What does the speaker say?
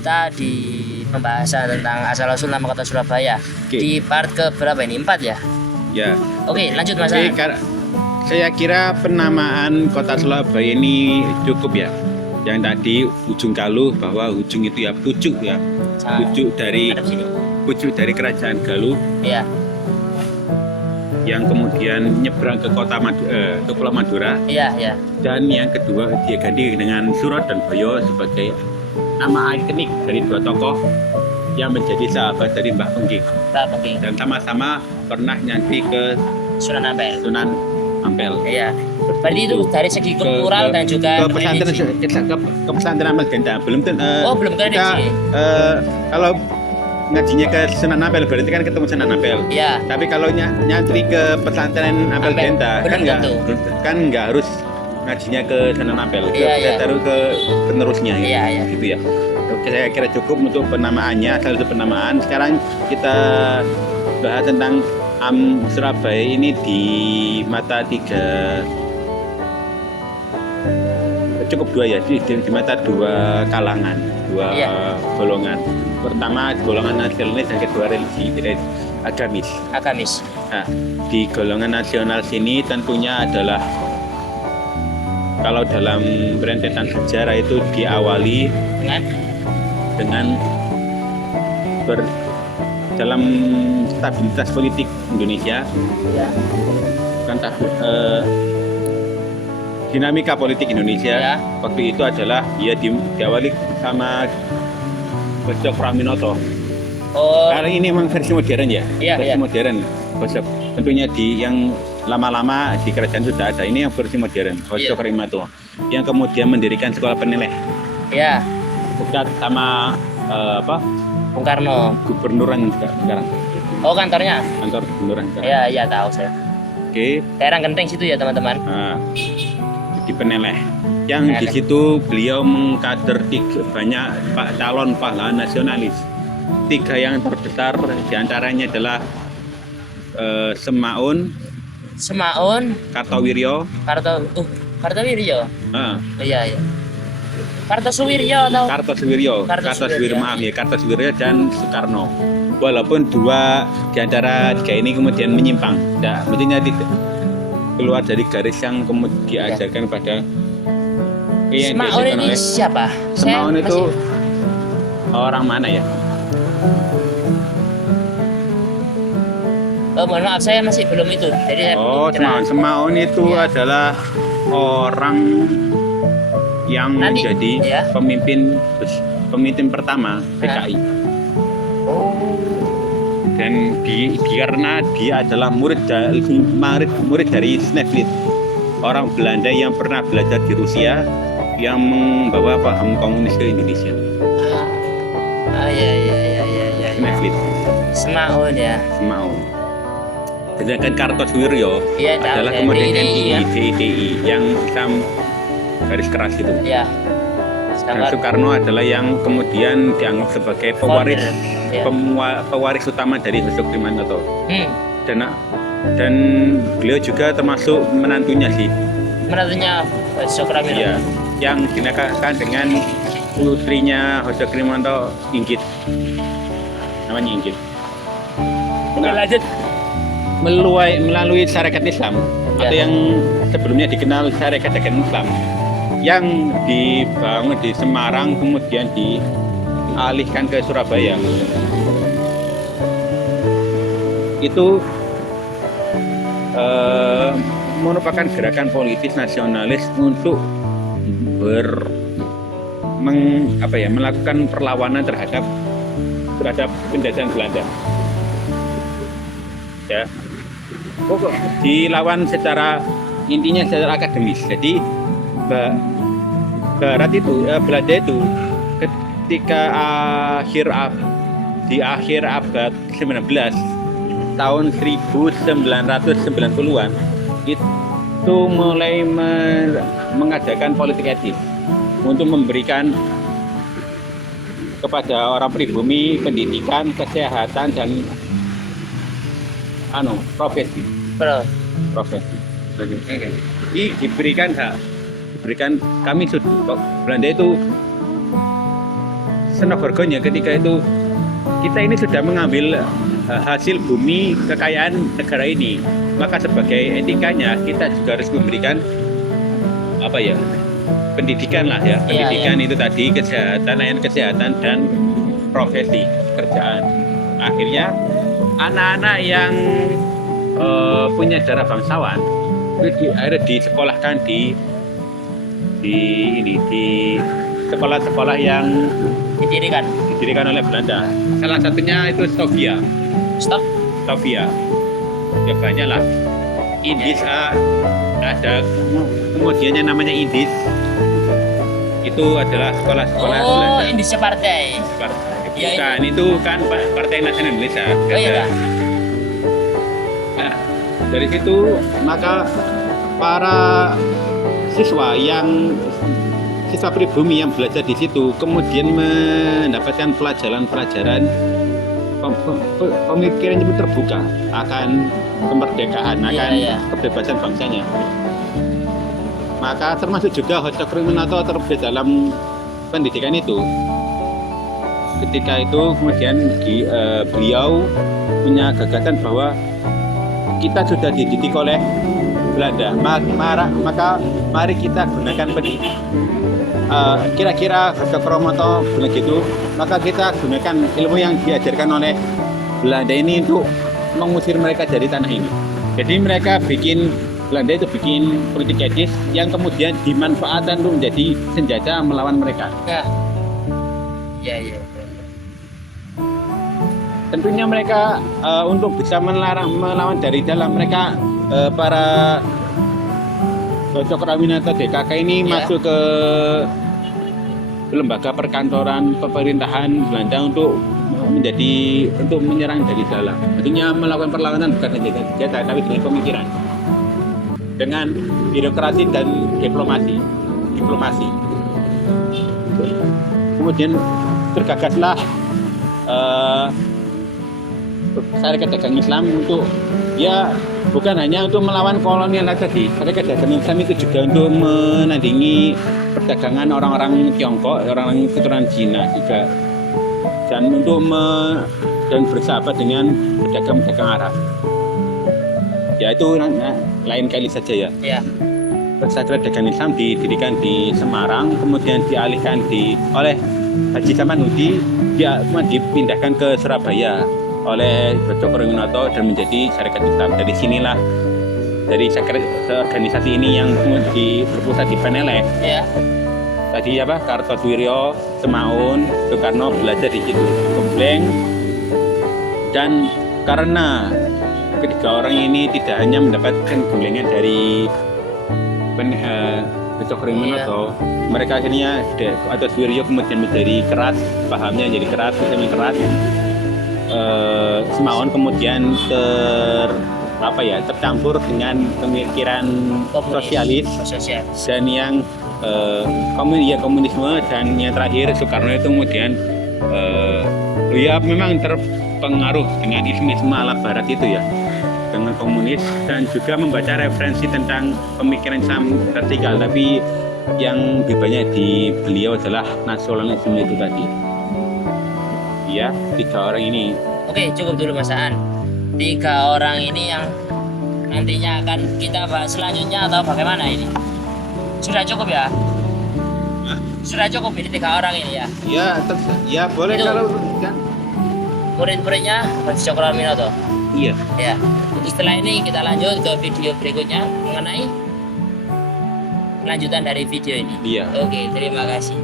kita di pembahasan tentang asal-usul nama kota Surabaya. Oke. Di part ke berapa ini? 4 ya? Ya. Oke, lanjut Mas. Oke, saya kira penamaan kota Surabaya ini cukup ya. Yang tadi ujung Galuh, bahwa ujung itu ya pucuk ya. Pucuk dari kerajaan Galuh. Iya. Yang kemudian nyebrang ke ke Pulau Madura. Iya, iya. Dan yang kedua dia ganti dengan Surot dan Boyo sebagai nama ikonik dari dua tokoh yang menjadi sahabat dari Mbah Pengging. Dan sama-sama pernah nyantri ke Sunan Ampel. Sunan Ampel. Iya. Berarti itu dari segi kultural dan juga ke pesantren Ampel Genta. Belum belum ke religi. Kalau ngajinya ke Sunan Ampel berarti kan ketemu Sunan Ampel. Iya. Tapi kalau nyantri ke pesantren Ampel Genta kan nggak harus ngajinya ke Sunan Ampel. Iya. Taruh ke penerusnya gitu. Iya. Gitu ya. Oke, saya kira cukup untuk penamaannya, asal itu penamaan. Sekarang kita bahas tentang Surabaya ini di mata tiga, cukup dua ya, di mata dua kalangan, dua golongan. Pertama golongan nasionalis, yang kedua religi, agamis. Nah, di golongan nasional sini tentunya adalah, kalau dalam rentetan sejarah itu diawali dengan dalam stabilitas politik Indonesia, dinamika politik Indonesia waktu itu adalah diawali sama Bosok Praminoto. Karena ini memang versi modern ya, versi modern Bosok. Tentunya yang lama-lama di kerajaan sudah ada, ini yang versi modern Bosok Praminoto, yang kemudian mendirikan sekolah peneleh. Iya. Bukan sama Bung Karno. Gubernuran sekarang. Oh, kantornya? Kantor gubernuran sekarang. Iya, tahu saya. Oke. Daerah Genteng situ ya, teman-teman. Di Peneleh. Yang di situ beliau mengkader banyak calon pahlawan nasionalis. 3 yang terbesar diantaranya adalah Semaun, Kartowiryo. Kartowiryo. Iya. Kartosuwiryo dan Soekarno. Walaupun 2 di antara 3 ini kemudian menyimpang, maksudnya tidak keluar dari garis yang kemudian diajarkan pada. Semaun ini siapa? Semaun itu orang mana ya? Mohon maaf, saya masih belum itu. Jadi Semaun itu adalah orang yang menjadi pemimpin pertama PKI. Dan karena dia adalah murid dari Sneflit, orang Belanda yang pernah belajar di Rusia, yang membawa paham komunis ke Indonesia. Iya. Sneflit. Semaun ya. Sedangkan Kartosuwiryo adalah kemudian DII yang Islam garis keras itu. Iya. Dan Soekarno adalah yang kemudian dianggap sebagai pewaris utama dari Bosok Praminoto. Dan beliau juga termasuk menantunya sih. Menantunya Bosok Praminoto. Iya, yang dinikakan dengan putrinya Bosok Praminoto, Inggit. Namanya Inggit. Lanjut. Melalui syarikat Islam atau yang sebelumnya dikenal syarikat dagang Islam, yang dibangun di Semarang kemudian dialihkan ke Surabaya. Itu merupakan gerakan politis nasionalis untuk melakukan perlawanan terhadap penjajahan Belanda. Ya. Dilawan intinya secara akademis. Jadi Belanda itu ketika di akhir abad 19, tahun 1990-an itu mulai mengadakan politik etis untuk memberikan kepada orang pribumi pendidikan, kesehatan, dan profesi. Jadi diberikan kami Belanda itu Senogorgonya ketika itu kita ini sudah mengambil hasil bumi kekayaan negara ini, maka sebagai etikanya kita juga harus memberikan apa ya, pendidikan lah ya, pendidikan itu tadi, kesehatan, layanan kesehatan dan profesi kerjaan. Akhirnya anak-anak yang punya darah bangsawan itu akhirnya disekolahkan di sekolah-sekolah yang didirikan oleh Belanda. Salah satunya itu Stovia. Ya banyak lah. Indis ada, kemudiannya namanya Indis. Itu adalah sekolah-sekolah Belanda. Indisnya partai. Bukan, itu kan Partai Nasional Indonesia. Oh iya, Pak. Nah, dari situ maka para siswa pribumi yang belajar di situ kemudian mendapatkan pelajaran pemikiran yang terbuka akan kemerdekaan, akan kebebasan bangsanya. Maka termasuk juga Hotcokriminoto terlibat dalam pendidikan itu. Ketika itu kemudian beliau punya gagasan bahwa kita sudah dididik oleh Belanda, maka mari kita gunakan kira-kira Hotcokriminoto begitu, maka kita gunakan ilmu yang diajarkan oleh Belanda ini untuk mengusir mereka dari tanah ini. Jadi Belanda itu bikin politik etis yang kemudian dimanfaatkan untuk menjadi senjata melawan mereka. Iya. Tentunya mereka untuk bisa melawan dari dalam, mereka para Hotcokriminoto DKK ini masuk ke lembaga perkantoran pemerintahan Belanda untuk menyerang dari dalam. Artinya melakukan perlawanan bukan hanya dengan senjata tapi dengan pemikiran, dengan birokrasi dan diplomasi. Kemudian tergagaslah Syarikat Dagang Islam untuk bukan hanya untuk melawan kolonial tadi. Syarikat Dagang Islam itu juga untuk menandingi perdagangan orang-orang Tiongkok, orang-orang keturunan Cina juga, dan untuk dan bersahabat dengan pedagang-pedagang Arab. Ya itu lain kali saja ya. Persatuan Dagang Islam didirikan di Semarang, kemudian dialihkan oleh Haji Samanhudi, dipindahkan ke Surabaya oleh Hotcokriminoto dan menjadi Syarikat Islam. Dari sinilah, dari organisasi ini yang berpusat di Peneleh. Tadi Kartosuwiryo, Semaun, Soekarno belajar di situ, Gembleng. Dan karena ketiga orang ini tidak hanya mendapatkan gemblengan dari Hotcokriminoto, mereka akhirnya Kartosuwiryo kemudian menjadi keras, pahamnya jadi keras, keras. Semaun kemudian tercampur dengan pemikiran sosialis dan yang komunisme, dan yang terakhir Soekarno itu kemudian memang terpengaruh dengan isme ala barat itu ya, dengan komunis, dan juga membaca referensi tentang pemikiran Islam vertikal, tapi yang lebih banyak di beliau adalah nasionalisme itu tadi. Ya, 3 orang ini. Oke, cukup dulu Mas Aan. 3 orang ini yang nantinya akan kita bahas selanjutnya atau bagaimana ini? Sudah cukup ya? Sudah cukup ini 3 orang ini ya? Ya boleh itu, kalau kan. Murid-muridnya Hotcokriminoto. Iya. Ya. Setelah ini kita lanjut ke video berikutnya mengenai lanjutan dari video ini. Iya. Oke, terima kasih.